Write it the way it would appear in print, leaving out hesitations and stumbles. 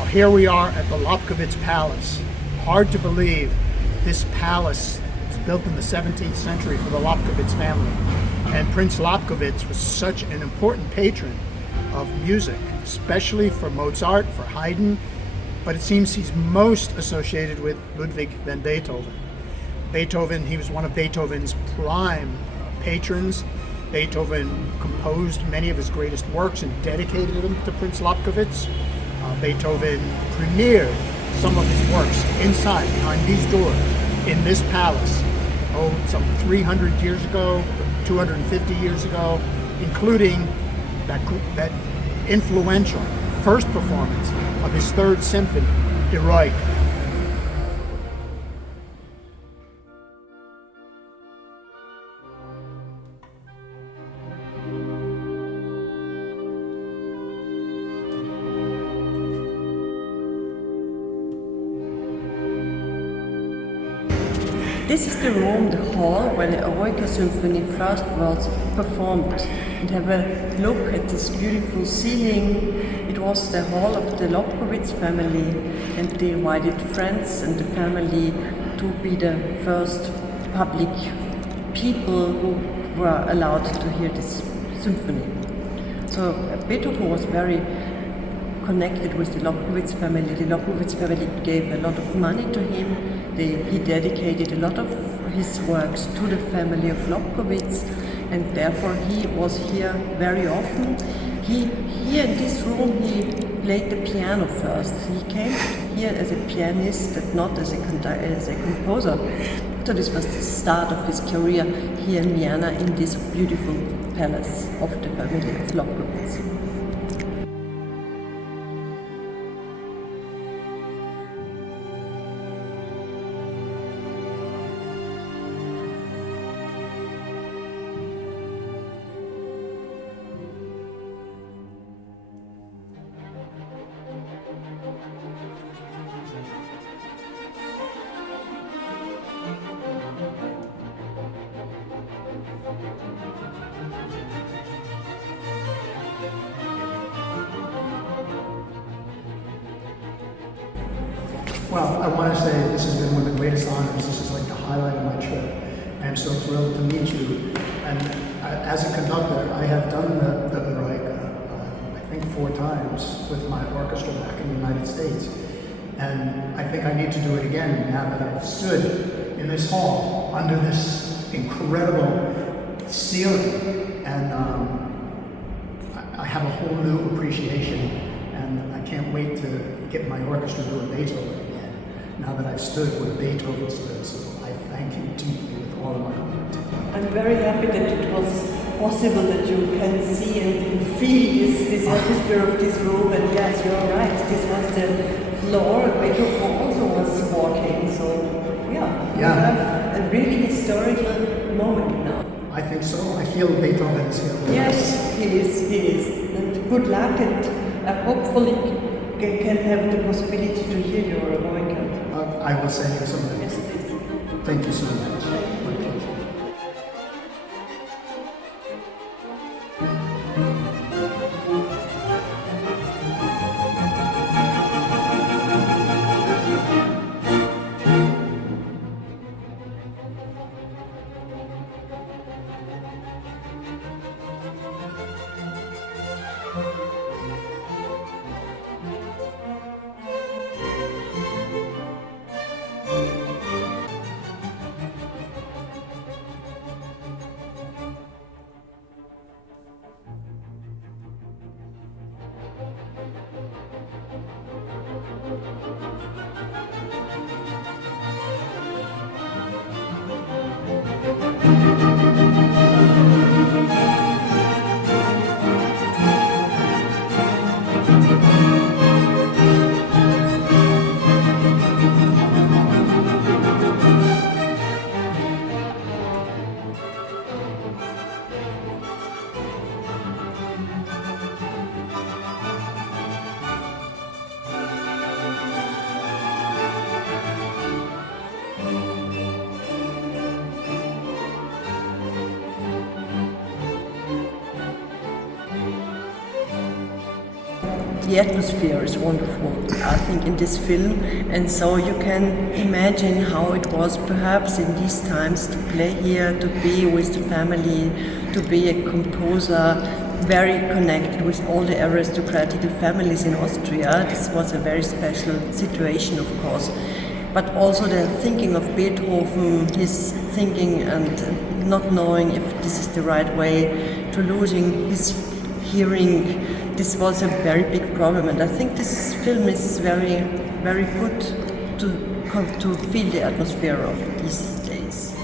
Well, here we are at the Lobkowitz Palace. Hard to believe this palace was built in the 17th century for the Lobkowitz family. And Prince Lobkowitz was such an important patron of music, especially for Mozart, for Haydn, but it seems he's most associated with Ludwig van Beethoven. Beethoven, he was one of Beethoven's prime patrons. Beethoven composed many of his greatest works and dedicated them to Prince Lobkowitz. Beethoven premiered some of his works inside, behind these doors, in this palace, some 300 years ago, 250 years ago, including that influential first performance of his third symphony, Eroica. This is the room, the hall, where the Eroica Symphony first was performed. And have a look at this beautiful ceiling. It was the hall of the Lobkowitz family, and they invited friends and the family to be the first public people who were allowed to hear this symphony. So Beethoven was very connected with the Lobkowitz family. The Lobkowitz family gave a lot of money to him. He dedicated a lot of his works to the family of Lobkowitz, and therefore he was here very often. Here in this room he played the piano first. He came here as a pianist and not as a composer. So this was the start of his career here in Vienna, in this beautiful palace of the family of Lobkowitz. Well, I want to say this has been one of the greatest honors. This is like the highlight of my trip. I am so thrilled to meet you. And as a conductor, I have done the Eroica, I think 4 times with my orchestra back in the United States. And I think I need to do it again now that I've stood in this hall under this incredible ceiling. And I have a whole new appreciation. And I can't wait to get my orchestra doing Beethoven again, now that I've stood where Beethoven stood. So I thank you deeply with all of my heart. I'm very happy that it was possible that you can see and feel this atmosphere of this room. And yes, you're right, this was the floor. Beethoven also was walking. So yeah, we have a really historical moment now. I think so. I feel Beethoven is here. Yes, he is. And good luck, and hopefully can have the possibility to hear your Eroica. I will send you some. Yes, please. Thank you so much. the atmosphere is wonderful, I think, in this film, and so you can imagine how it was perhaps in these times to play here, to be with the family, to be a composer, very connected with all the aristocratic families in Austria. This was a very special situation, of course. But also the thinking of Beethoven, his thinking and not knowing if this is the right way, to losing his hearing, this was a very big problem. And I think this film is very, very good to feel the atmosphere of these days.